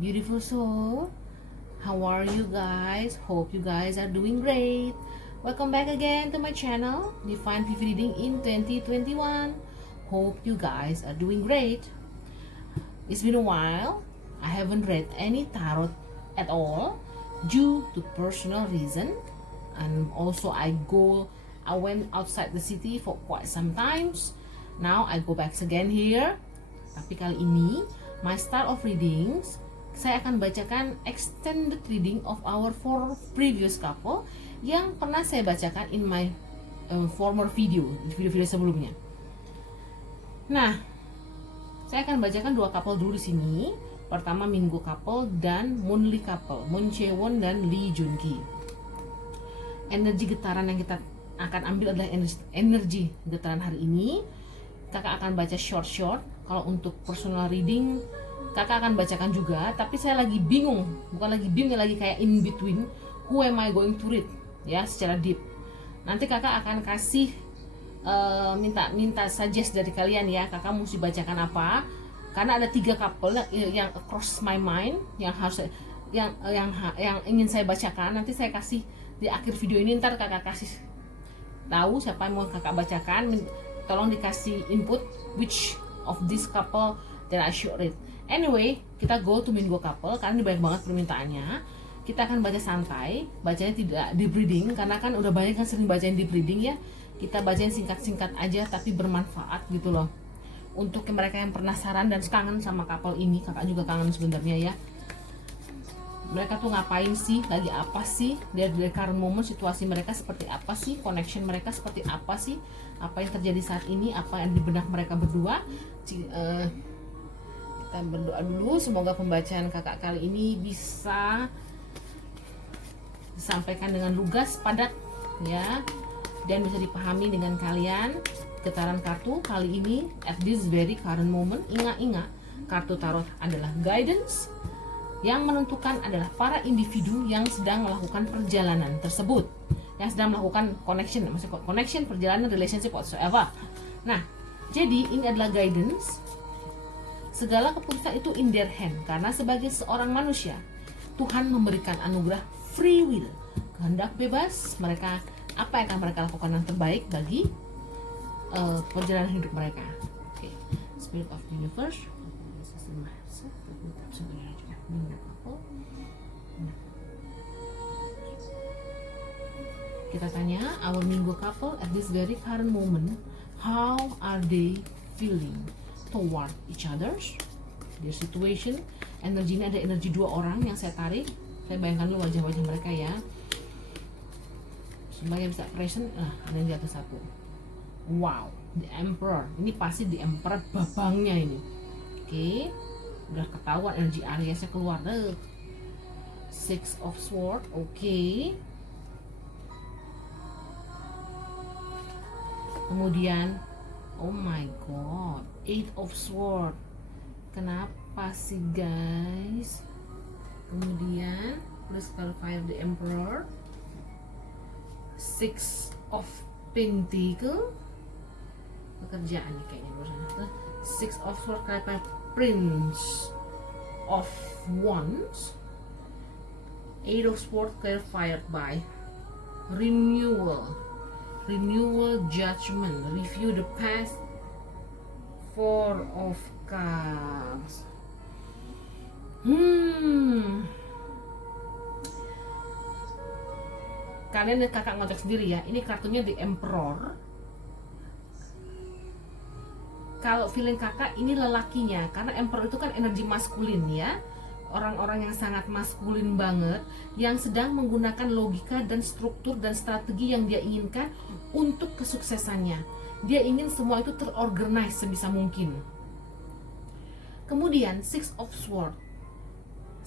beautiful soul. How are you guys? Hope you guys are doing great. Welcome back again to my channel, Divine PV Reading in 2021. Hope you guys are doing great. It's been a while. I haven't read any tarot at all due to personal reason, and also I went outside the city for quite some times. Now I go back again here. Tapi kali ini my style of readings, saya akan bacakan extended reading of our four previous couple yang pernah saya bacakan in my former video-video sebelumnya. Nah, saya akan bacakan dua couple dulu di sini. Pertama Mingo couple dan Moonly couple, Moon Chae-won dan Lee Jun-ki. Energi getaran yang kita akan ambil adalah energi getaran hari ini. Kakak akan baca short. Kalau untuk personal reading kakak akan bacakan juga, tapi saya lagi bingung, bukan lagi bingung, lagi kayak in between, who am I going to read ya secara deep. Nanti kakak akan kasih minta suggest dari kalian ya, kakak mesti bacakan apa, karena ada 3 couple yang across my mind yang harus yang ingin saya bacakan. Nanti saya kasih di akhir video ini, ntar kakak kasih tahu siapa yang mau kakak bacakan. Tolong dikasih input which of this couple that I should read. Anyway, kita go to Mingo couple karena ini banyak banget permintaannya. Kita akan baca santai, bacanya tidak deep reading karena kan udah banyak kan sering bacain deep reading ya. Kita bacain singkat-singkat aja tapi bermanfaat gitu loh. Untuk mereka yang penasaran dan kangen sama couple ini, kakak juga kangen sebenarnya ya. Mereka tuh ngapain sih, lagi apa sih, dari current moment situasi mereka seperti apa sih, connection mereka seperti apa sih, apa yang terjadi saat ini, apa yang di benak mereka berdua. Kita berdoa dulu, semoga pembacaan kakak kali ini bisa disampaikan dengan lugas, padat ya, dan bisa dipahami dengan kalian. Getaran kartu kali ini at this very current moment, ingat kartu tarot adalah guidance. Yang menentukan adalah para individu yang sedang melakukan perjalanan tersebut, yang sedang melakukan connection, maksudnya connection, perjalanan, relationship, whatsoever. Nah, jadi ini adalah guidance. Segala keputusan itu in their hand, karena sebagai seorang manusia, Tuhan memberikan anugerah free will, kehendak bebas. Mereka, apa yang akan mereka lakukan yang terbaik bagi perjalanan hidup mereka. Okay. Spirit of the Universe. Kita tanya our Mingo couple at this very current moment, how are they feeling toward each others, their situation. Energi ini ada energi 2 orang yang saya tarik. Saya bayangkan dulu wajah-wajah mereka ya, supaya bisa present. Ada yang di atas 1. Wow, the Emperor. Ini pasti the Emperor babangnya ini. Oke, udah ketahuan energi Ariasnya keluar deh. 6 of Swords. Oke. Kemudian, oh my god, 8 of Swords. Kenapa sih guys? Kemudian, please clarify the Emperor. 6 of Pentacle. Pekerjaan nih kayaknya barusan. 6 of Swords clarify Prince of Wands. 8 of Swords clarified by renewal, judgment, review the past. 4 of Cups. Kalian dan kakak ngocek sendiri ya. Ini kartunya The Emperor. Kalau feeling kakak ini lelakinya, karena Emperor itu kan energi maskulin ya. Orang-orang yang sangat maskulin banget, yang sedang menggunakan logika dan struktur dan strategi yang dia inginkan untuk kesuksesannya. Dia ingin semua itu terorganize sebisa mungkin. Kemudian 6 of Swords.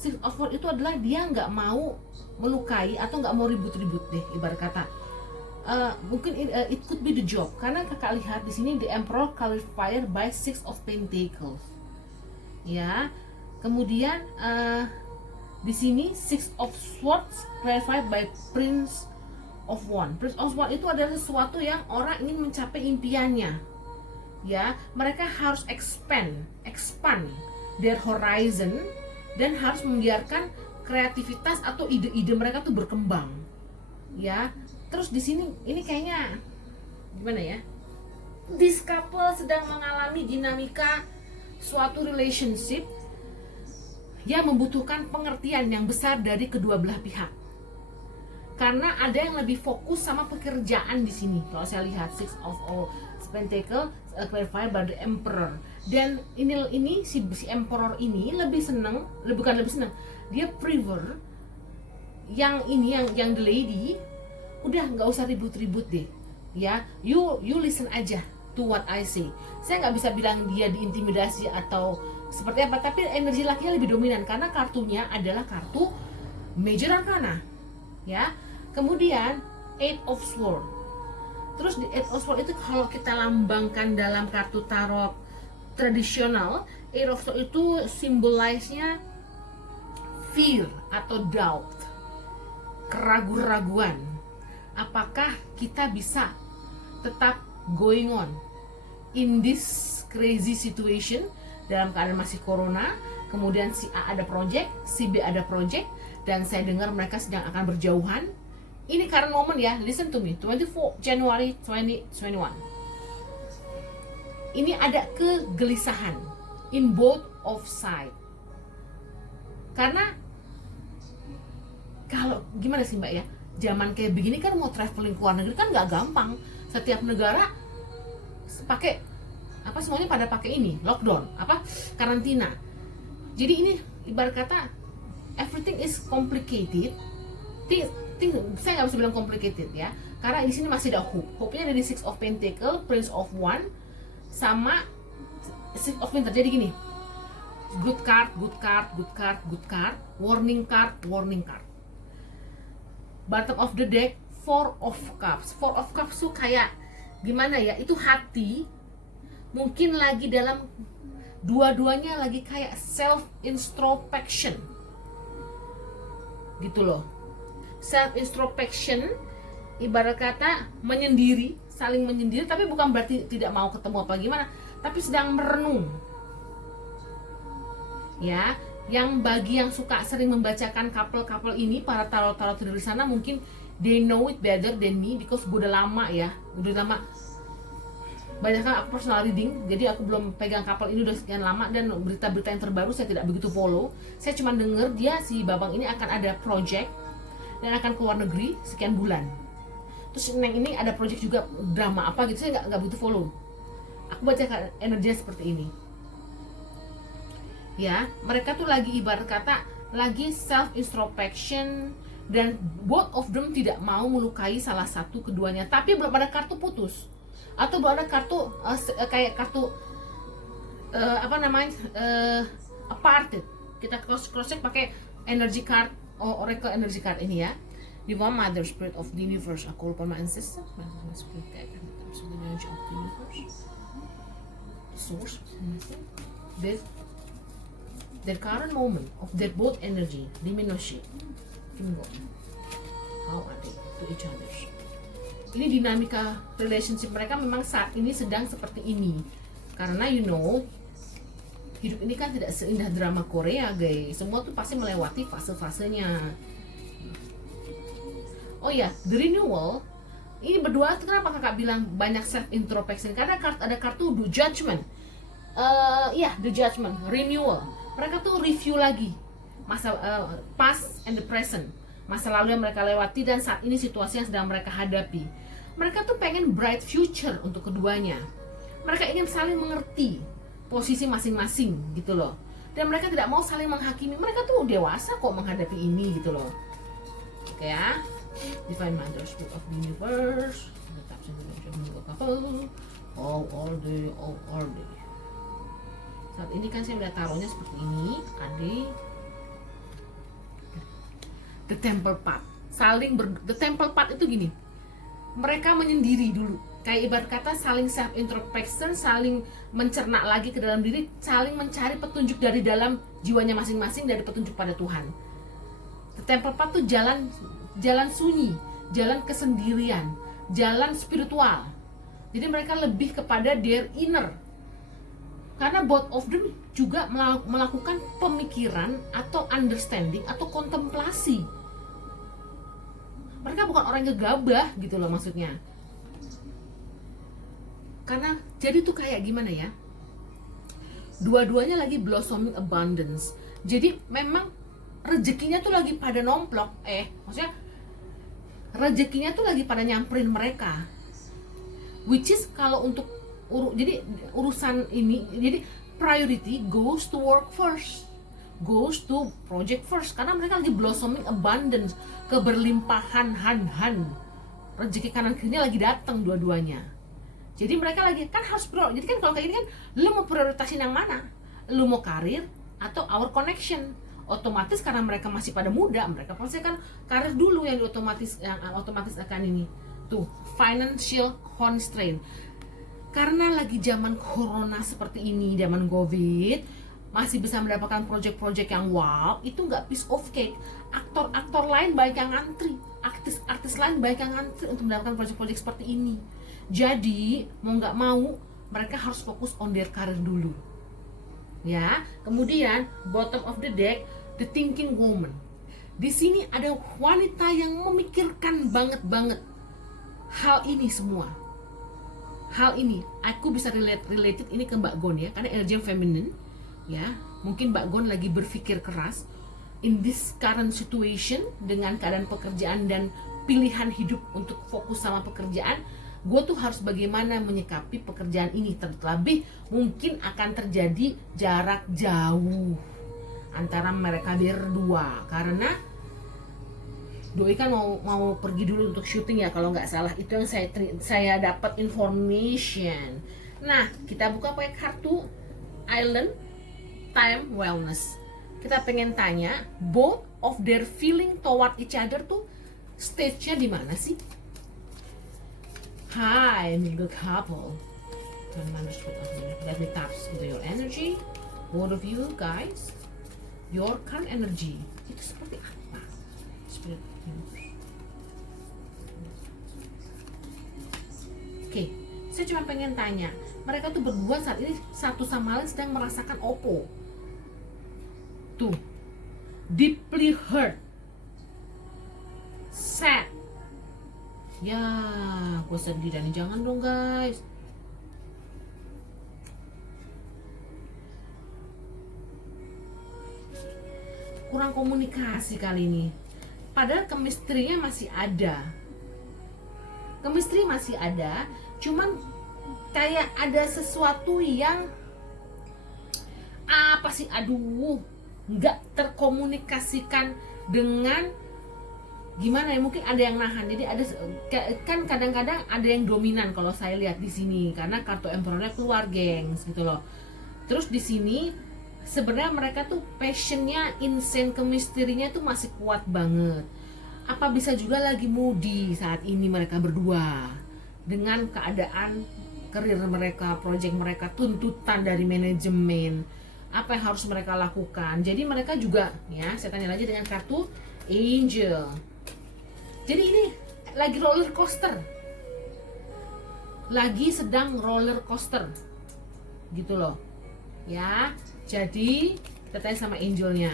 6 of Swords itu adalah dia nggak mau melukai atau nggak mau ribut-ribut deh, ibarat kata. Mungkin it could be the job, karena kakak lihat di sini the Emperor qualified by 6 of Pentacles. Ya. Kemudian di sini 6 of Swords clarified by Prince of Wands. Prince of Wands itu adalah sesuatu yang orang ingin mencapai impiannya. Ya, mereka harus expand their horizon dan harus membiarkan kreativitas atau ide-ide mereka tuh berkembang, ya. Terus di sini ini kayaknya gimana ya? This couple sedang mengalami dinamika suatu relationship yang membutuhkan pengertian yang besar dari kedua belah pihak. Karena ada yang lebih fokus sama pekerjaan di sini. Kalau saya lihat Six of Pentacles clarified by the Emperor. Dan ini si Emperor ini lebih seneng, bukan lebih seneng, dia prefer yang ini yang the lady, udah nggak usah ribut-ribut deh, ya. You listen aja to what I say. Saya nggak bisa bilang dia diintimidasi atau seperti apa, tapi energi lakinya lebih dominan karena kartunya adalah kartu Major Arcana, ya. Kemudian Eight of Swords. Terus di Eight of Swords itu kalau kita lambangkan dalam kartu tarot tradisional, Eight of Swords itu simboliznya fear atau doubt, keraguan-raguan. Apakah kita bisa tetap going on in this crazy situation dalam keadaan masih corona, kemudian si A ada project, si B ada project, dan saya dengar mereka sedang akan berjauhan. Ini current moment ya, listen to me, 24 January 2021. Ini ada kegelisahan in both of side. Karena kalau gimana sih Mbak ya, zaman kayak begini kan mau traveling ke luar negeri kan nggak gampang. Setiap negara pakai apa, semuanya pada pakai ini, lockdown, apa, karantina. Jadi ini ibarat kata everything is complicated. Saya nggak bisa bilang complicated ya, karena di sini masih ada hope. Hope-nya dari Six of Pentacles, Prince of Wands, sama Six of Pentacles. Jadi gini, good card, good card, good card, good card, warning card, warning card. Bottom of the deck, Four of Cups. Four of Cups tuh kayak gimana ya? Itu hati mungkin lagi dalam, dua-duanya lagi kayak self introspection, gitu loh. Self introspection ibarat kata menyendiri, saling menyendiri, tapi bukan berarti tidak mau ketemu apa gimana, tapi sedang merenung. Ya, yang bagi yang suka sering membacakan couple-couple ini, para tarot-tarot di sana, mungkin they know it better than me because gue udah lama ya, udah lama. Banyak kan aku personal reading, jadi aku belum pegang couple ini udah sekian lama, dan berita-berita yang terbaru saya tidak begitu follow. Saya cuma denger dia, si Babang ini akan ada project dan akan keluar negeri sekian bulan. Terus Neng ini ada project juga drama apa gitu, saya nggak begitu follow. Aku baca energinya seperti ini. Ya, mereka tuh lagi ibarat kata lagi self introspection, dan both of them tidak mau melukai salah satu keduanya, tapi belum ada kartu putus atau belum ada kartu kayak kartu aparted. Kita cross check pakai energy card, oracle energy card ini ya. Divine Mother, Spirit of the Universe. Aku lupa my ancestor, my spirit guide, the energy of the universe, source, their current moment of their both energy, diminution, Kingo. How are they to each other? Ini dinamika relationship mereka memang saat ini sedang seperti ini. Karena you know, hidup ini kan tidak seindah drama Korea guys. Semua tuh pasti melewati fase-fasenya. Oh ya, the renewal. Ini berdua kenapa kakak bilang banyak self introspection? Karena ada kartu the judgment. The judgment, renewal. Mereka tuh review lagi masa past and the present, masa lalu yang mereka lewati dan saat ini situasi yang sedang mereka hadapi. Mereka tuh pengen bright future untuk keduanya. Mereka ingin saling mengerti posisi masing-masing gitu loh. Dan mereka tidak mau saling menghakimi. Mereka tuh dewasa kok menghadapi ini gitu loh. Oke ya. Divine Mother, Spirit of the Universe, all day. Saat ini kan saya udah taruhnya seperti ini. The Temple Path. The Temple Path itu gini. Mereka menyendiri dulu. Kayak ibarat kata saling self introspection, saling mencerna lagi ke dalam diri, saling mencari petunjuk dari dalam jiwanya masing-masing, dari petunjuk pada Tuhan. The Temple Path itu jalan sunyi, jalan kesendirian, jalan spiritual. Jadi mereka lebih kepada their inner. Karena both of them juga melakukan pemikiran atau understanding atau kontemplasi. Mereka bukan orang yang gegabah gitu loh maksudnya. Karena jadi tuh kayak gimana ya, dua-duanya lagi blossoming abundance. Jadi memang rezekinya tuh lagi pada nomplok, maksudnya rezekinya tuh lagi pada nyamperin mereka. Which is kalau untuk jadi urusan ini, jadi priority goes to work first, goes to project first, karena mereka lagi blossoming abundance, keberlimpahan rezeki kanan kirinya lagi datang dua-duanya. Jadi mereka lagi kan harus jadi kan kalau kayak gini kan, lu mau prioritasin yang mana? Lu mau karir atau our connection? Otomatis karena mereka masih pada muda, mereka pasti kan karir dulu yang otomatis akan ini. Tuh, financial constraint. Karena lagi zaman corona seperti ini, zaman covid, masih bisa mendapatkan project-project yang wow, itu nggak piece of cake. Aktor-aktor lain banyak yang ngantri, artis-artis lain banyak yang ngantri untuk mendapatkan project-project seperti ini. Jadi mau nggak mau mereka harus fokus on their career dulu, ya. Kemudian bottom of the deck, the thinking woman. Di sini ada wanita yang memikirkan banget hal ini semua. Hal ini aku bisa related ini ke Mbak Gon ya, karena energi feminin, ya. Mungkin Mbak Gon lagi berpikir keras in this current situation dengan keadaan pekerjaan dan pilihan hidup untuk fokus sama pekerjaan. Gue tuh harus bagaimana menyikapi pekerjaan ini, terlebih mungkin akan terjadi jarak jauh antara mereka berdua karena Doi kan mau pergi dulu untuk syuting ya kalau nggak salah, itu yang saya dapat information. Nah, kita buka pakai kartu Island Time Wellness. Kita pengen tanya both of their feeling toward each other tuh stage-nya di mana sih? Hi, amigo couple. Let me tap into your energy. Both of you guys, your current energy itu seperti apa? Oke, saya cuma pengen tanya, mereka tuh berdua saat ini satu sama lain sedang merasakan opo. Tuh, deeply hurt, sad. Ya, gue sedih dan jangan dong guys. Kurang komunikasi kali ini. Padahal chemistry-nya masih ada. Chemistry masih ada, cuman kayak ada sesuatu yang apa sih? Aduh, nggak terkomunikasikan dengan gimana ya, mungkin ada yang nahan. Jadi ada kan kadang-kadang ada yang dominan kalau saya lihat di sini karena kartu emperornya keluar, gengs, gitu loh. Terus di sini sebenarnya mereka tuh passionnya, insane chemistry-nya tuh masih kuat banget. Apa bisa juga lagi moody saat ini mereka berdua dengan keadaan karir mereka, project mereka, tuntutan dari manajemen, apa yang harus mereka lakukan. Jadi mereka juga, ya, saya tanya lagi dengan kartu Angel. Jadi ini lagi roller coaster, lagi sedang roller coaster, gitu loh, ya. Jadi kita tanya sama angelnya.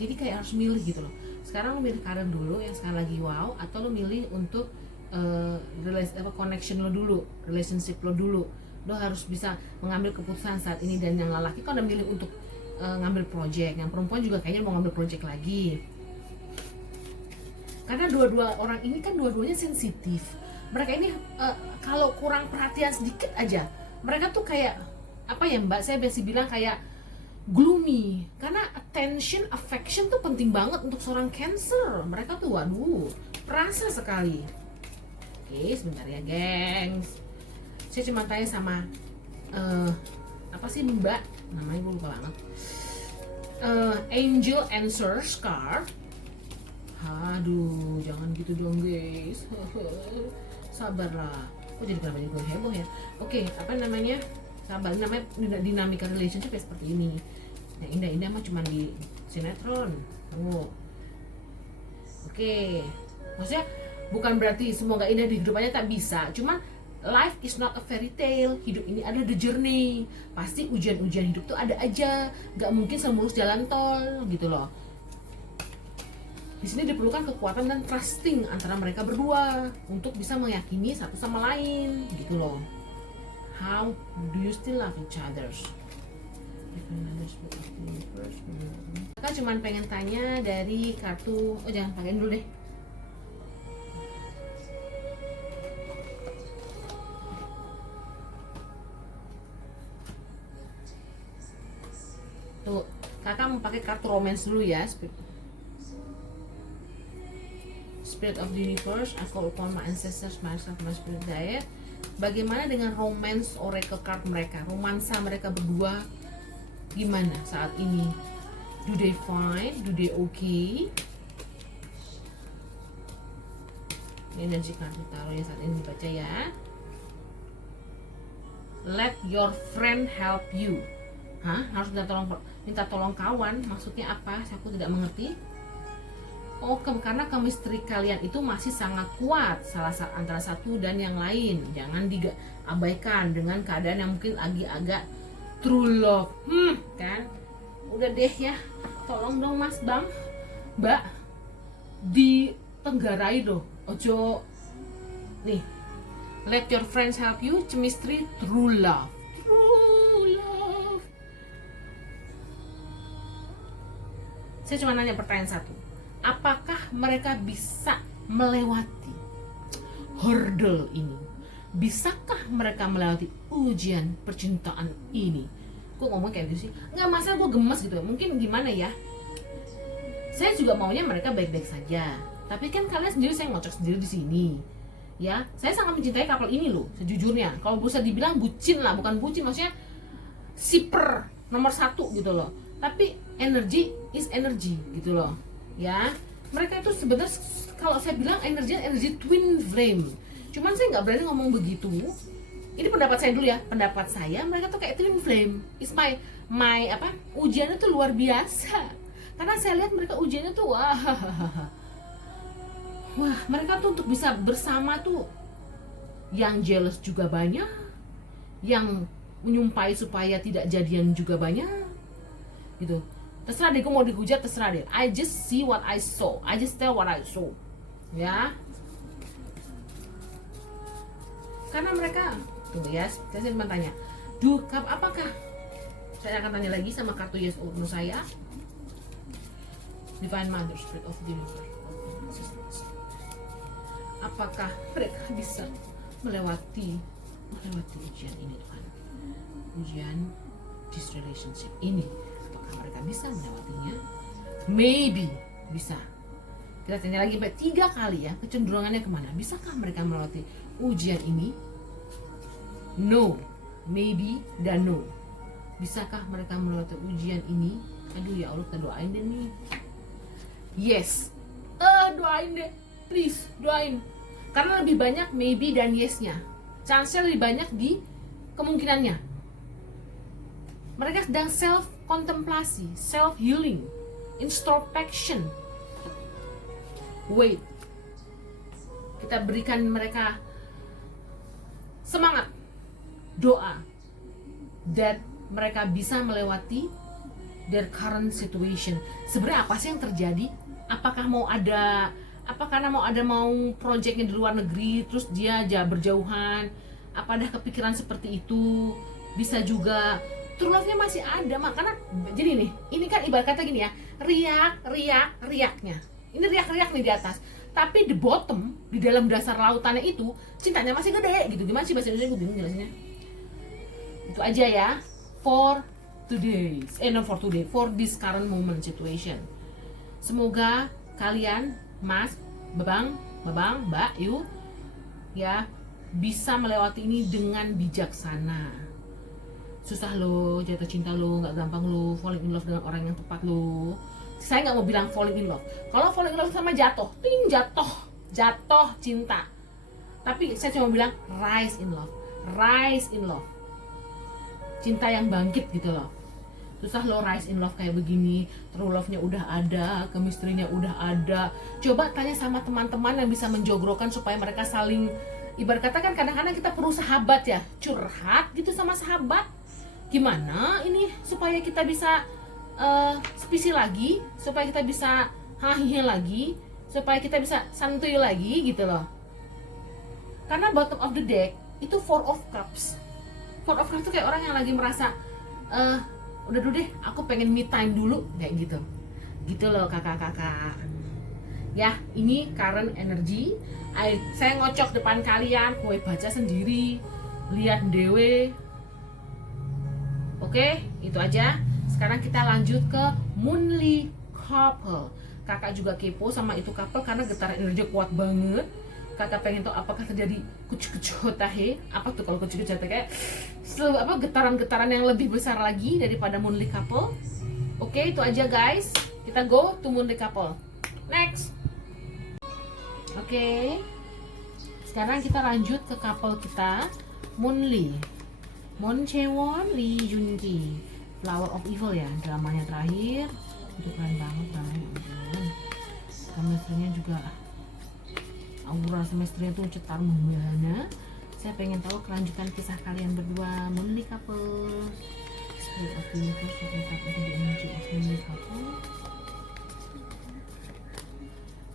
Jadi kayak harus milih gitu loh. Sekarang lo milih karir dulu yang sekarang lagi wow, atau lo milih untuk connection lo dulu, relationship lo dulu. Lo harus bisa mengambil keputusan saat ini. Dan yang lelaki kan udah milih untuk ngambil project, yang perempuan juga kayaknya mau ngambil project lagi. Karena dua-dua orang ini kan dua-duanya sensitif. Mereka ini kalau kurang perhatian sedikit aja, mereka tuh kayak apa ya Mbak, saya biasa bilang kayak gloomy. Karena attention, affection tuh penting banget untuk seorang Cancer. Mereka tuh waduh, perasa sekali. Oke, sebentar ya gengs. Saya cuma tanya sama apa sih Mbak, namanya gue lupa banget. Angel Answers Card. Aduh, jangan gitu dong guys. Sabarlah. Kok jadi kenapa jadi heboh ya? Oke, apa namanya? Sabar, namanya dinamika relationship ya seperti ini. Nah, indah-indah mah cuma di sinetron. Oh. Oke. Maksudnya bukan berarti semua gak indah di kehidupannya, tak bisa. Cuman life is not a fairy tale. Hidup ini adalah the journey. Pasti ujian-ujian hidup tuh ada aja, nggak mungkin semulus jalan tol gitu loh. Di sini diperlukan kekuatan dan trusting antara mereka berdua untuk bisa meyakini satu sama lain gitu loh. How do you still love each other? Kakak cuman pengen tanya dari kartu, oh jangan pakai dulu deh. Tuh, kakak mau pakai kartu romance dulu ya. Spirit of the universe, I call upon my ancestors, myself, my spirit guide. Bagaimana dengan romance oracle card mereka? Romansa mereka berdua gimana saat ini? Do they fine? Do they okay? Ini energi kartu tarot yang saat ini dibaca ya. Let your friend help you. Hah? Harus minta tolong kawan? Maksudnya apa? Aku tidak mengerti. Oh, karena chemistry kalian itu masih sangat kuat antara satu dan yang lain. Jangan diabaikan dengan keadaan yang mungkin lagi agak true love. Kan? Udah deh ya. Tolong dong Mas Bang, Mbak, ditenggarai doh. Ojo nih. Let your friends help you. Chemistry, true love. Saya cuma nanya pertanyaan satu. Apakah mereka bisa melewati hurdle ini? Bisakah mereka melewati ujian percintaan ini? Gue ngomong kayak gitu sih. Nggak masalah, gue gemes gitu. Mungkin gimana ya? Saya juga maunya mereka baik-baik saja. Tapi kan kalian sendiri, saya ngocok sendiri di sini. Ya, saya sangat mencintai couple ini loh, sejujurnya. Kalau bisa dibilang bucin lah, bukan bucin, maksudnya siper nomor 1 gitu loh. Tapi energy is energy gitu loh. Ya, mereka itu sebenarnya kalau saya bilang energi twin flame. Cuman saya nggak berani ngomong begitu. Ini pendapat saya dulu ya. Pendapat saya mereka tuh kayak twin flame. Is my ujiannya tuh luar biasa. Karena saya lihat mereka ujiannya tuh wah, mereka tuh untuk bisa bersama tuh yang jealous juga banyak, yang menyumpahi supaya tidak jadian juga banyak, gitu. Terserah deh, gue mau dihujat terserah deh. I just see what I saw. I just tell what I saw. Ya. Karena mereka tuh ya, saya cuma tanya. Apakah saya akan tanya lagi sama kartu yes or no saya. Divine Mother, Spirit of the Universe. Apakah mereka bisa melewati ujian ini, Tuhan? Ujian this relationship ini. Mereka bisa melewatinya, maybe bisa. Kita tanya lagi 3 kali ya, kecenderungannya kemana? Bisakah mereka melewati ujian ini? No, maybe dan no. Bisakah mereka melewati ujian ini? Aduh ya Allah, kita doain deh nih. Yes, doain deh, please doain. Karena lebih banyak maybe dan yesnya, chance-nya lebih banyak di kemungkinannya. Mereka sedang self kontemplasi, self healing, introspection. Wait, kita berikan mereka semangat, doa, dan mereka bisa melewati their current situation. Sebenarnya apa sih yang terjadi? Apakah karena mau projectnya di luar negeri, terus dia berjauhan? Apakah kepikiran seperti itu? Bisa juga true love-nya masih ada, makanya jadi nih, ini kan ibarat kata gini ya, riaknya. Ini riak nih di atas, tapi di bottom, di dalam dasar lautannya itu cintanya masih gede gitu. Gimana sih bahasa Indonesia, gue bingung jelasinnya. Itu aja ya for this current moment situation. Semoga kalian, Mas, Babang, Mbak, Yu, ya bisa melewati ini dengan bijaksana. Susah lo, jatuh cinta lo, nggak gampang lo, falling in love dengan orang yang tepat lo. Saya nggak mau bilang falling in love. Kalau falling in love sama jatuh cinta. Tapi saya cuma bilang rise in love. Cinta yang bangkit gitu loh. Susah lo rise in love kayak begini, true love-nya udah ada, chemistry-nya udah ada. Coba tanya sama teman-teman yang bisa menjogrokan supaya mereka saling ibarat kata kan kadang-kadang kita perlu sahabat ya, curhat gitu sama sahabat. Gimana ini supaya kita bisa spesi lagi, supaya kita bisa hahihi lagi, supaya kita bisa santuy lagi gitu loh. Karena bottom of the deck itu Four of Cups. Four of Cups itu kayak orang yang lagi merasa udah dulu deh, aku pengen me time dulu kayak gitu. Gitu loh kakak-kakak. Ya, ini current energy. Saya ngocok depan kalian, kowe baca sendiri, lihat dewe. Oke, itu aja. Sekarang kita lanjut ke Moonly Couple. Kakak juga kepo sama itu couple karena getaran energi kuat banget. Kakak pengen tahu apakah terjadi kucu-kucu-tahe. Apa tuh kalau kucu-kucu-tahe? Kayak getaran-getaran yang lebih besar lagi daripada Moonly Couple. Oke, itu aja guys. Kita go to Moonly Couple. Next. Oke. Sekarang kita lanjut ke couple kita, Moonly. Moon Chae-won, Lee Jun-gi. Flower of Evil ya, dramanya terakhir. Itu keren banget dramanya. Semesternya juga, aura semesternya tuh cetar membahana. Saya pengen tahu kelanjutan kisah kalian berdua, Moonly Couple. Spirit of Universe, terletak di energy of Moonly Couple.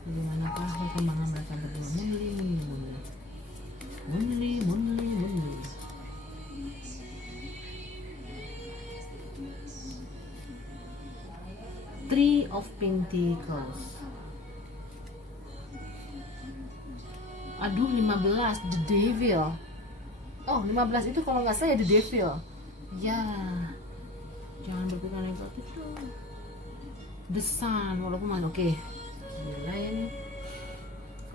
Bagaimanakah perkembangan mereka berdua? Moonly. Three of Pentacles. Aduh, 15, The Devil. Oh, 15 itu kalau nggak salah ya The Devil. Ya, jangan berpikiran negatif dong. The Sun, walaupun oke.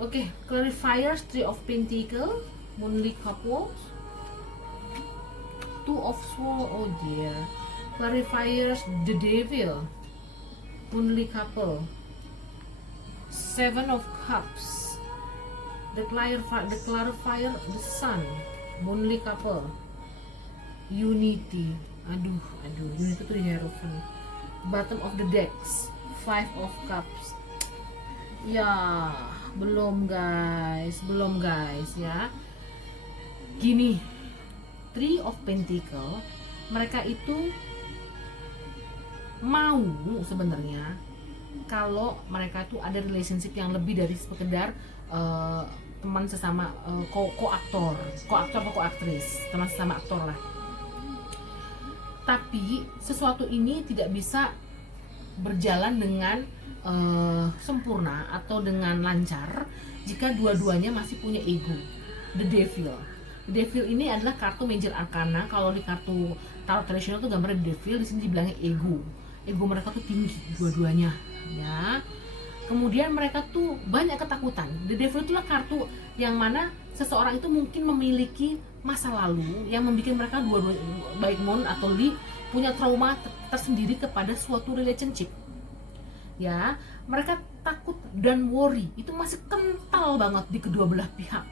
Oke, Clarifiers, Three of Pentacles, Moonly Couple, Two of Swords, oh dear. Clarifiers, The Devil, Moonly Couple, Seven of Cups, the clarifier, the Sun, Moonly Couple, Unity. Aduh, Unity tuh Hierophant. Bottom of the decks, Five of Cups. Ya, belum guys ya. Gini, Three of Pentacles, mereka itu mau sebenarnya kalau mereka tuh ada relationship yang lebih dari sekedar teman sesama ko-aktor atau ko-aktris, teman sesama aktor lah. Tapi sesuatu ini tidak bisa berjalan dengan sempurna atau dengan lancar jika dua-duanya masih punya ego. The Devil ini adalah kartu major arcana. Kalau di kartu tarot tradisional tuh gambarnya The Devil, di sini dibilangnya ego mereka tuh tinggi dua-duanya ya. Kemudian mereka tuh banyak ketakutan. The Devil itulah kartu yang mana seseorang itu mungkin memiliki masa lalu yang membuat mereka dua-duanya, baik Moon atau Lee, punya trauma tersendiri kepada suatu relationship ya. Mereka takut dan worry itu masih kental banget di kedua belah pihak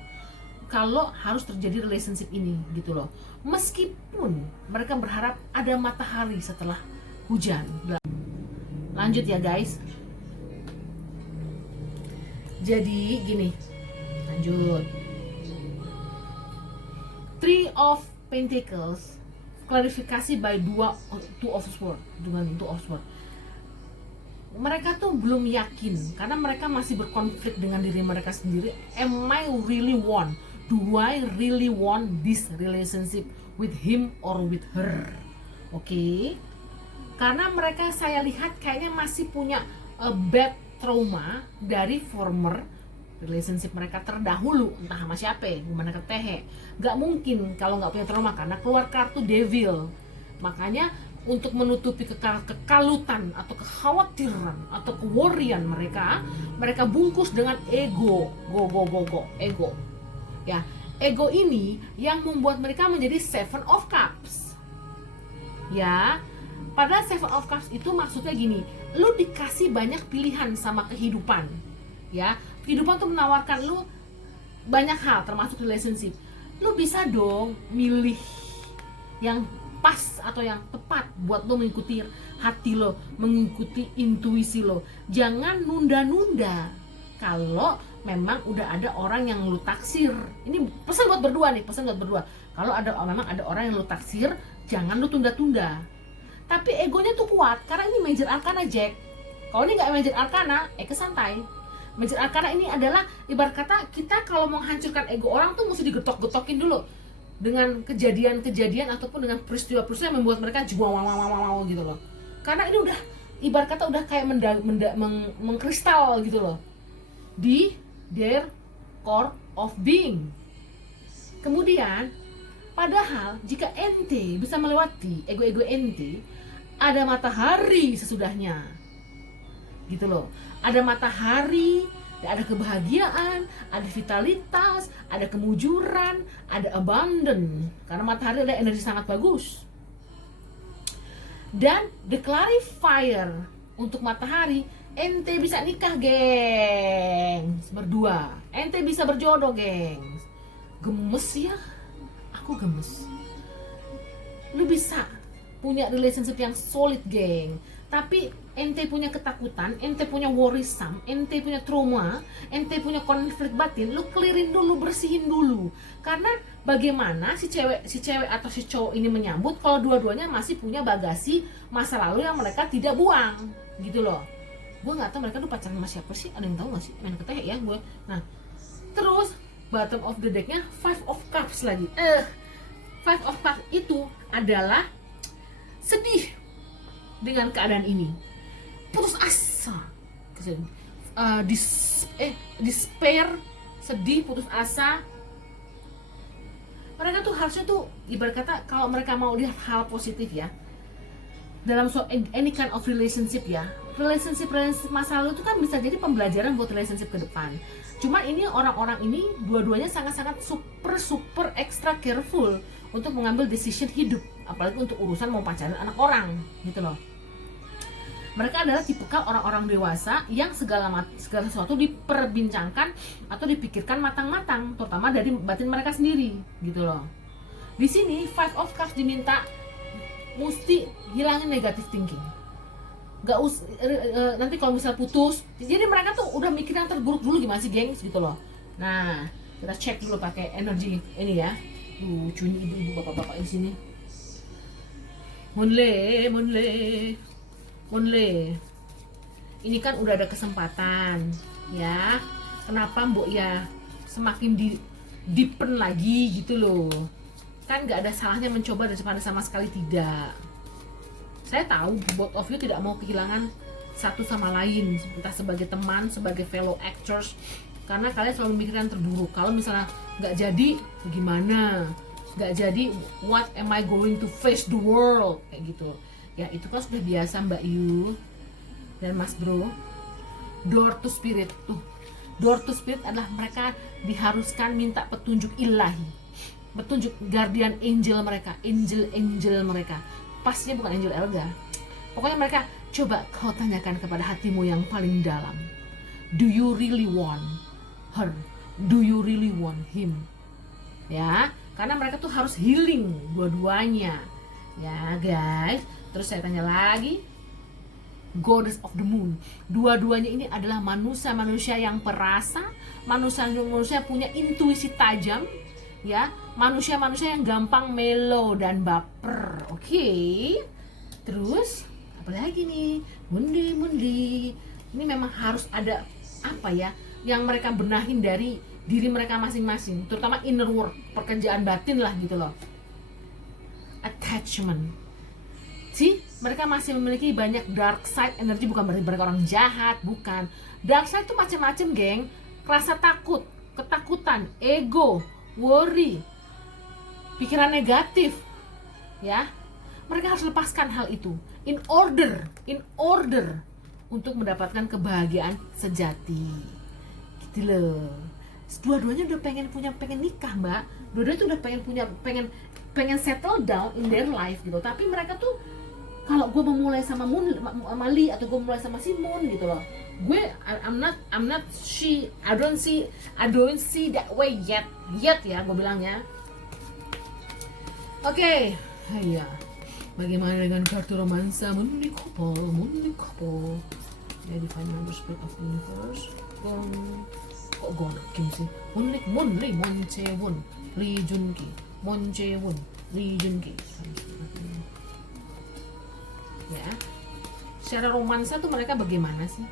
kalau harus terjadi relationship ini gitu loh. Meskipun mereka berharap ada matahari setelah hujan. Lanjut ya guys. Jadi gini, lanjut. Three of Pentacles, klarifikasi by Two of Swords, dengan Two of Swords. Mereka tuh belum yakin karena mereka masih berkonflik dengan diri mereka sendiri. Am I really want? Do I really want this relationship with him or with her? Oke. Karena mereka saya lihat kayaknya masih punya bad trauma dari former relationship mereka terdahulu, entah sama siapa, gimana ketehe. Gak mungkin kalau nggak punya trauma karena keluar kartu Devil. Makanya untuk menutupi kekalutan atau kekhawatiran atau keworian mereka bungkus dengan ego, ego. Ya, ego ini yang membuat mereka menjadi Seven of Cups. Ya, pada Seven of Cups itu maksudnya gini, lu dikasih banyak pilihan sama kehidupan. Ya, kehidupan tuh menawarkan lu banyak hal termasuk relationship. Lu bisa dong milih yang pas atau yang tepat buat lo mengikuti hati lo, mengikuti intuisi lo. Jangan nunda-nunda. Kalau memang udah ada orang yang lu taksir. Ini pesan buat berdua nih, pesan buat berdua. Kalau memang ada orang yang lu taksir, jangan lu tunda-tunda. Tapi egonya tuh kuat, karena ini Major Arcana Jack. Kalau ini nggak Major Arcana, santai. Major Arcana ini adalah ibarat kata kita kalau mau menghancurkan ego orang tuh mesti digetok-getokin dulu dengan kejadian-kejadian ataupun dengan peristiwa-peristiwa yang membuat mereka wow gitu loh. Karena ini udah ibarat kata udah kayak mengkristal gitu loh di their core of being. Kemudian, padahal jika ente bisa melewati ego-ego ente, ada matahari sesudahnya. Gitu loh. Ada matahari, ada kebahagiaan, ada vitalitas, ada kemujuran, ada abundant. Karena matahari ada energi sangat bagus. Dan the clarifier untuk matahari, ente bisa nikah, gengs, berdua. Ente bisa berjodoh, gengs. Gemes ya, aku gemes. Lu bisa punya relationship yang solid, geng. Tapi ente punya ketakutan, ente punya worrisome, ente punya trauma, ente punya konflik batin, lu clearin dulu, bersihin dulu. Karena bagaimana si cewek atau si cowok ini menyambut kalau dua-duanya masih punya bagasi masa lalu yang mereka tidak buang, gitu loh. Gue nggak tahu mereka tuh pacaran sama siapa sih, ada yang tahu nggak sih? Main keteh ya gue. Nah, terus bottom of the decknya Five of Cups lagi. Five of Cups itu adalah sedih dengan keadaan ini, putus asa, despair, sedih, putus asa. Mereka tuh harusnya tuh ibarat kata kalau mereka mau lihat hal positif ya dalam any kind of relationship ya, relationship masa lalu itu kan bisa jadi pembelajaran buat relationship ke depan. Cuma ini orang-orang ini dua-duanya sangat-sangat super extra careful untuk mengambil decision hidup, apalagi untuk urusan mau pacaran anak orang, gitu loh. Mereka adalah tipikal orang-orang dewasa yang segala sesuatu diperbincangkan atau dipikirkan matang-matang, terutama dari batin mereka sendiri, gitu loh. Di sini Five of Cups diminta mesti hilangin negative thinking. Nanti kalau misal putus, jadi mereka tuh udah mikir yang terburuk dulu gimana sih, gengs, gitu loh. Nah, kita cek dulu pakai energi ini ya. Lucunya ibu-ibu bapak-bapak di sini. Monle. Ini kan udah ada kesempatan, ya. Kenapa mbok ya semakin deepen lagi gitu loh. Kan nggak ada salahnya mencoba daripada sama sekali tidak. Saya tahu both of you tidak mau kehilangan satu sama lain, entah sebagai teman, sebagai fellow actors, karena kalian selalu memikirkan terburuk. Kalau misalnya nggak jadi, gimana? Nggak jadi, what am I going to face the world? Kayak gitu. Ya itu kan sudah biasa Mbak Yu dan Mas Bro. Door to spirit tuh. Door to spirit adalah mereka diharuskan minta petunjuk ilahi, petunjuk guardian angel mereka, angel mereka. Pastinya bukan Angel Elga. Pokoknya mereka, coba kau tanyakan kepada hatimu yang paling dalam. Do you really want her? Do you really want him? Ya, karena mereka tuh harus healing dua-duanya. Ya guys, terus saya tanya lagi, Goddess of the Moon. Dua-duanya ini adalah manusia-manusia yang perasa, manusia-manusia punya intuisi tajam, ya, manusia-manusia yang gampang melo dan baper. Oke. Terus apa lagi nih? Mundi. Ini memang harus ada apa ya yang mereka benahin dari diri mereka masing-masing, terutama inner work, pekerjaan batin lah gitu loh. Attachment. sih mereka masih memiliki banyak dark side energi, bukan berarti mereka orang jahat, bukan. Dark side itu macam-macam, geng. Rasa takut, ketakutan, ego, worry, pikiran negatif, ya. Mereka harus lepaskan hal itu in order untuk mendapatkan kebahagiaan sejati. Gitu loh. Dua-duanya udah pengen nikah, Mbak. Dua-duanya tuh udah pengen settle down in their life gitu. Tapi mereka tuh, kalau gue memulai sama Mali atau gue mulai sama Simon gitu loh, I don't see that way yet ya, gue bilangnya. Oke, ya. Bagaimana dengan kartu romansa Mundi couple? Ya, define member spirit of the universe. kok Kim sih? Mon Jae-won, Lee Jun-ki, Mon Jae-won, Lee Jun-ki. Ya, secara romansa tuh mereka bagaimana sih?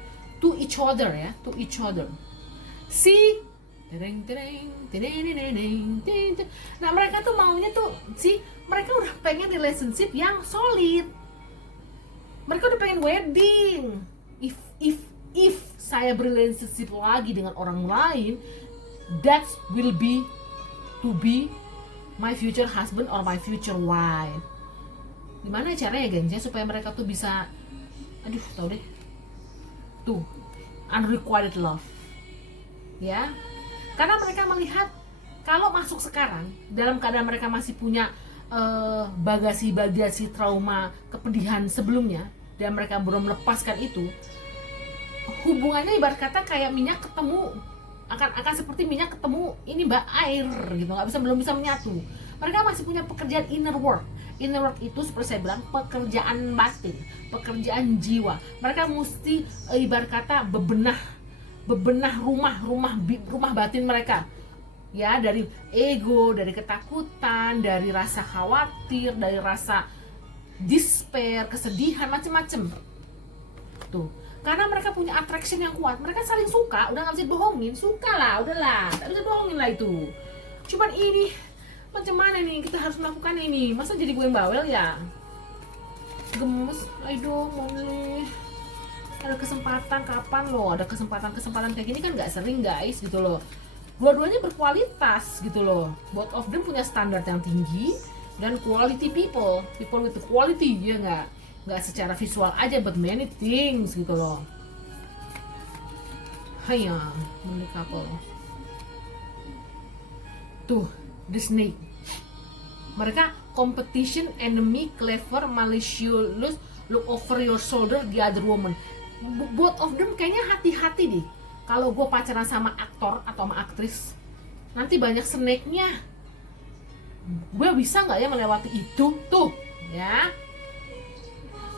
To each other ya, to each other. Si nah mereka tuh maunya tuh mereka udah pengen relationship yang solid. Mereka udah pengen wedding. If saya berrelationship lagi dengan orang lain, that will be to be my future husband or my future wife. Gimana caranya gengs ya supaya mereka tuh bisa, tau deh, tuh unrequited love, ya, karena mereka melihat kalau masuk sekarang dalam keadaan mereka masih punya bagasi trauma kepedihan sebelumnya dan mereka belum melepaskan itu, hubungannya ibarat kata kayak minyak ketemu akan seperti minyak ketemu air gitu, belum bisa menyatu. Mereka masih punya pekerjaan inner work itu seperti saya bilang, pekerjaan batin, pekerjaan jiwa. Mereka mesti ibarat kata bebenah rumah batin mereka, ya, dari ego, dari ketakutan, dari rasa khawatir, dari rasa despair, kesedihan, macem-macem tuh. Karena mereka punya attraction yang kuat, mereka saling suka, udah nggak bisa bohongin, suka lah, udahlah, nggak bisa bohongin lah itu. Cuman ini macam mana nih kita harus melakukan ini? Masa jadi gue yang bawel ya? Gemes, ayo mau nih. Ada kesempatan kapan loh? Ada kesempatan kayak gini kan nggak sering guys gitu loh. Dua-duanya berkualitas gitu loh. Both of them punya standar yang tinggi dan quality people with the quality, ya nggak secara visual aja, but many things gitu loh. Hanya milik couple. Tuh, the snake. Mereka competition, enemy, clever, malicious, look over your shoulder the other woman. Both of them kayaknya hati-hati deh. Kalau gue pacaran sama aktor atau sama aktris, nanti banyak snake-nya. Gue bisa nggak ya melewati itu tuh, ya?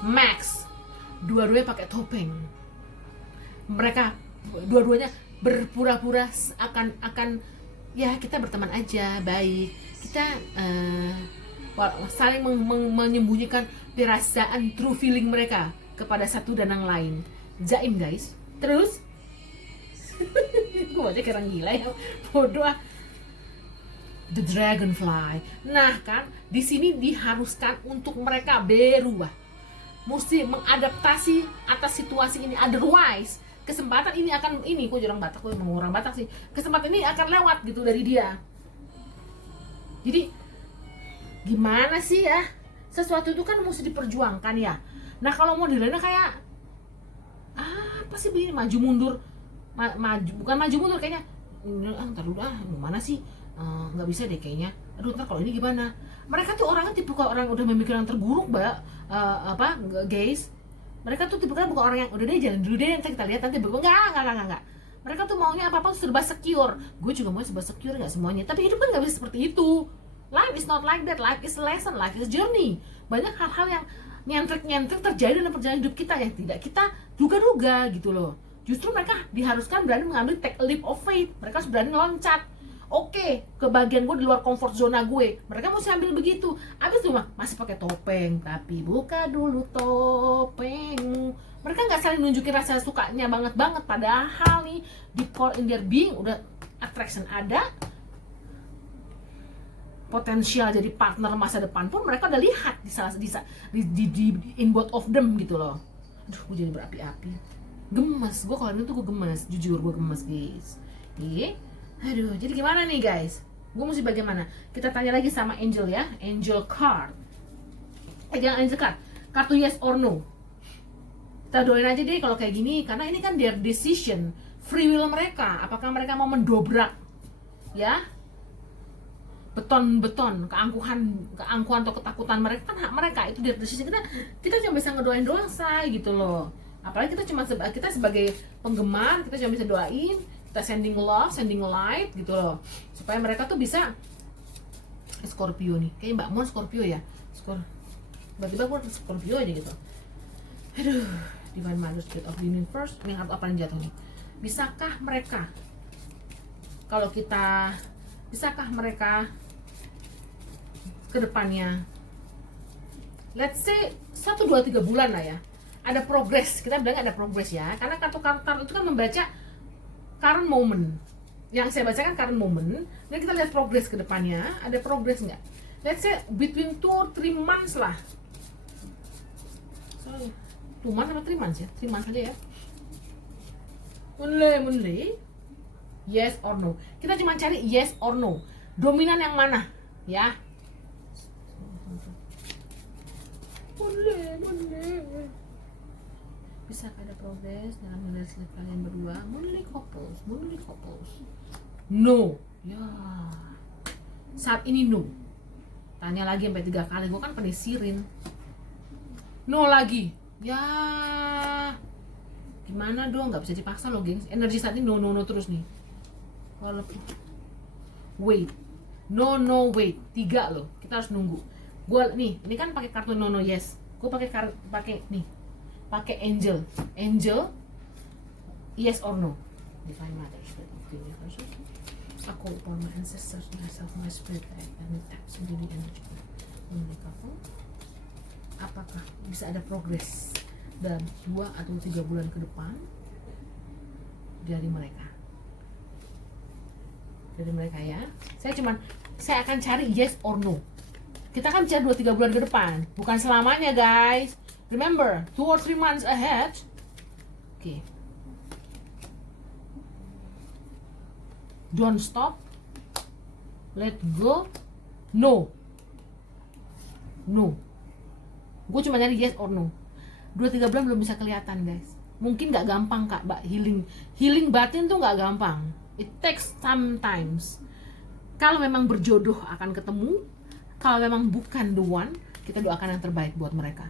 Max, dua-duanya pakai topeng. Mereka dua-duanya berpura-pura akan ya kita berteman aja, baik. Kita saling menyembunyikan perasaan true feeling mereka kepada satu dan yang lain. Jaim guys. Terus gue aja keren gila ya, bodoh. The dragonfly. Nah kan, di sini diharuskan untuk mereka berubah, mesti mengadaptasi atas situasi ini, otherwise kesempatan ini akan gue jarang Batak, gue mau orang Batak sih, kesempatan ini akan lewat gitu dari dia. Jadi gimana sih ya, sesuatu itu kan mesti diperjuangkan ya. Nah kalau modelnya kayak apa sih begini, maju mundur, bukan maju mundur kayaknya, ntar dulu gimana sih, nggak bisa deh kayaknya, aduh ntar kalau ini gimana. Mereka tuh orangnya tipe orang udah memikirkan yang terburuk guys. Mereka tuh tipe bukan orang yang udah deh jalan dulu deh, nanti kita lihat nanti berubah. Enggak. Mereka tuh maunya apa serba secure. Gue juga mau serba secure, nggak semuanya, tapi hidup kan nggak bisa seperti itu. Life is not like that. Life is lesson, life is journey. Banyak hal-hal yang nyentrik terjadi dalam perjalanan hidup kita yang tidak kita duga-duga gitu loh. Justru mereka diharuskan berani mengambil take a leap of faith. Mereka harus berani loncat. Oke, kebagian gue di luar comfort zona gue. Mereka mesti ambil begitu. Abis itu masih pakai topeng, tapi buka dulu topengmu. Mereka nggak saling nunjukin rasa sukanya banget. Padahal nih di core in their being udah attraction ada, potensial jadi partner masa depan pun mereka udah lihat di in both of them gitu loh. Aduh, gue jadi berapi-api. Gemes, gue kalau ini tuh gue gemes, jujur gue gemes guys. Aduh, jadi gimana nih guys? Gue mesti bagaimana? Kita tanya lagi sama Angel ya, Angel card. Jangan Angel card, kartu yes or no. Kita doain aja deh kalau kayak gini, karena ini kan their decision, free will mereka. Apakah mereka mau mendobrak, ya? Beton, keangkuhan atau ketakutan mereka, kan hak mereka, itu their decision. Kita cuma bisa ngedoain doang say gitu loh. Apalagi kita sebagai penggemar, kita cuma bisa doain. Kita sending love, sending light gitu loh, supaya mereka tuh bisa Scorpio nih, kayaknya Mbak Mon Scorpio ya, tiba-tiba gue Scorpio aja gitu. Aduh, Divine Mother Spirit of the Universe, ini apa yang jatuh nih? Bisakah mereka kalau kita, bisakah mereka ke depannya, let's say 1, 2, 3 bulan lah ya, ada progres, kita bilang ada progres ya, karena kartu kartu itu kan membaca current moment, yang saya bacakan current moment, dan kita lihat progres ke depannya, ada progres nggak, let's say between 2 or 3 months lah, sorry 2 months atau 3 months ya, 3 months aja ya, only yes or no, kita cuma cari yes or no, dominan yang mana ya. Boleh. Bisa ada progres dalam relationship kalian berdua? Monthly couples. No. Ya. Saat ini no. Tanya lagi sampai 3 kali. Gue kan penisirin. No lagi. Ya. Gimana dong? Gak bisa dipaksa loh, gengs. Energi saat ini no terus nih. Kalau wait. No, wait. 3 loh. Kita harus nunggu. Gua nih, ini kan pakai kartu no yes. Gue pakai angel yes or no. Divine Mother Spirit of the Universe. Aku upon my ancestors, myself, my spirit, and tap sendiri energi. Apakah bisa ada progres dalam 2 atau 3 bulan ke depan dari mereka ya? Saya akan cari yes or no. Kita kan bicara 2-3 bulan ke depan, bukan selamanya guys. Remember, 2 or 3 months ahead. Oke. Don't stop. Let go. No. Gue cuma nyari yes or no. 2-3 bulan belum bisa kelihatan guys. Mungkin gak gampang kak, healing batin tuh gak gampang. It takes sometimes. Kalau memang berjodoh akan ketemu. Kalau memang bukan the one, kita doakan yang terbaik buat mereka.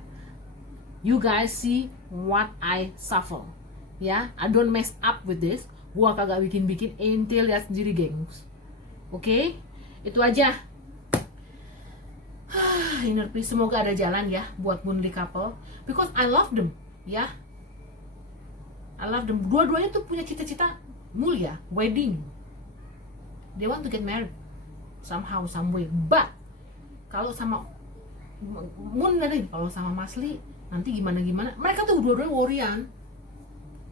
You guys see what I suffer, ya? I don't mess up with this. Gua kagak bikin-bikin, ente lihat sendiri gengs. Oke? Itu aja. Inner peace, semoga ada jalan ya buat monthly couple. Because I love them, ya. I love them. Dua-duanya tuh punya cita-cita mulia, wedding. They want to get married somehow, some way. But kalau sama Moon nih, kalau sama Masli nanti gimana, mereka tuh dua-duanya warrior,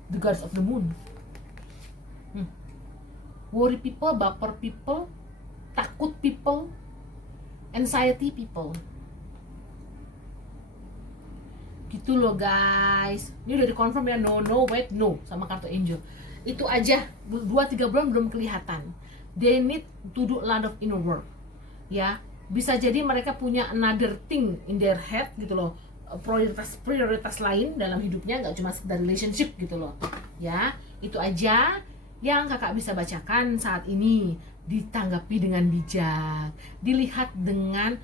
the gods of the moon. Worry people, baper people, takut people, anxiety people, gitu loh guys. Ini udah dikonfirm ya, no wait no sama kartu angel. Itu aja, 2-3 bulan belum kelihatan. They need to do a lot of inner work, ya. Bisa jadi mereka punya another thing in their head gitu loh, prioritas lain dalam hidupnya, nggak cuma sekedar relationship gitu loh ya. Itu aja yang kakak bisa bacakan saat ini. Ditanggapi dengan bijak, dilihat dengan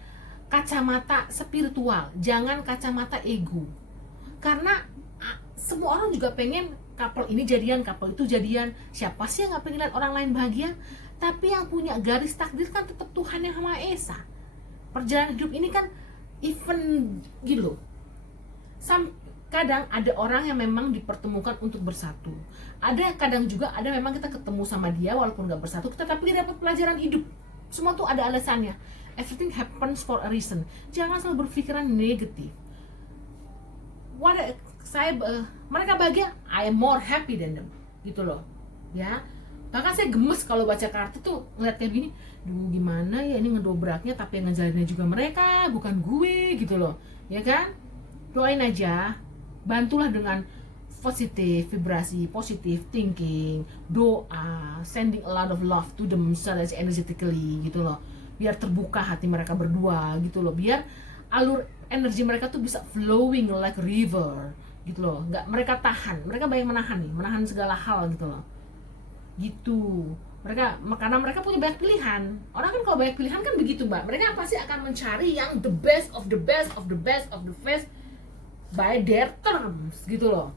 kacamata spiritual, jangan kacamata ego, karena semua orang juga pengen couple ini jadian, couple itu jadian. Siapa sih yang nggak pengen lihat orang lain bahagia? Tapi yang punya garis takdir kan tetap Tuhan yang Maha Esa. Perjalanan hidup ini kan event gitu loh. Kadang ada orang yang memang dipertemukan untuk bersatu. Kadang juga ada memang kita ketemu sama dia walaupun gak bersatu, tapi kita dapat pelajaran hidup. Semua tuh ada alasannya. Everything happens for a reason. Jangan selalu berpikiran negatif. Mereka bahagia, I am more happy than them. Gitu loh. Ya. Bahkan saya gemes kalau baca kartu tuh ngeliat kayak gini. Duh gimana ya ini ngedobraknya, tapi yang ngejalinnya juga mereka, bukan gue gitu loh. Ya kan? Doain aja. Bantulah dengan positif vibrasi, positive thinking, doa, sending a lot of love to them energetically gitu loh. Biar terbuka hati mereka berdua gitu loh. Biar alur energi mereka tuh bisa flowing like river gitu loh. Nggak mereka tahan, mereka banyak menahan segala hal gitu loh. Gitu. Karena mereka punya banyak pilihan. Orang kan kalau banyak pilihan kan begitu, Mbak. Mereka pasti akan mencari yang the best of the best of the best of the best by their terms gitu loh.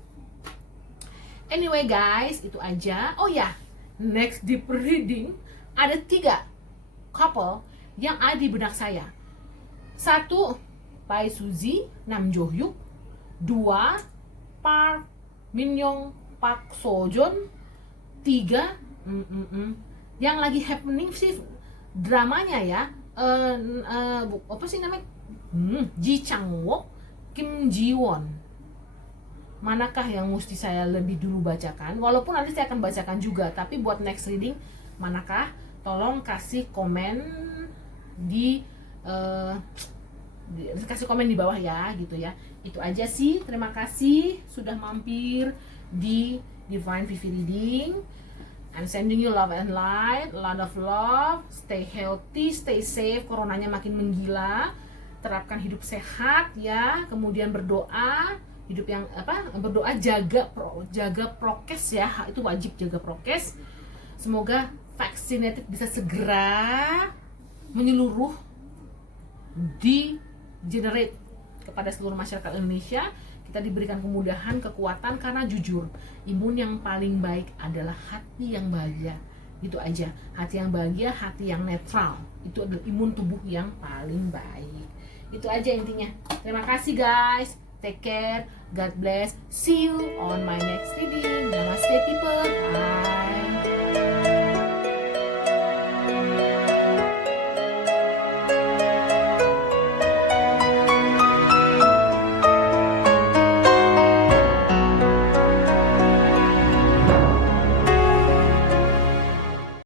Anyway guys, itu aja. Oh ya, next deep reading ada 3 couple yang ada di benak saya. 1 Pai Suzy, Nam Jo Hyuk. 2 Park Min Young, Park So Joon. 3 yang lagi happening sih dramanya ya. Apa sih namanya, Ji Chang Wook, Kim Ji Won. Manakah yang mesti saya lebih dulu bacakan? Walaupun nanti saya akan bacakan juga, tapi buat next reading manakah, tolong kasih komen di kasih komen di bawah ya, gitu ya. Itu aja sih. Terima kasih sudah mampir di Divine Vivi Reading. I'm sending you love and light, a lot of love. Stay healthy, stay safe. Coronanya makin menggila. Terapkan hidup sehat ya. Kemudian berdoa, hidup yang berdoa, jaga prokes ya. Itu wajib, jaga prokes. Semoga vaccinated bisa segera menyeluruh, di generate kepada seluruh masyarakat Indonesia. Kita diberikan kemudahan, kekuatan, karena jujur, imun yang paling baik adalah hati yang bahagia. Itu aja, hati yang bahagia, hati yang netral, itu adalah imun tubuh yang paling baik. Itu aja intinya. Terima kasih guys, take care, God bless, see you on my next reading. Namaste people, bye.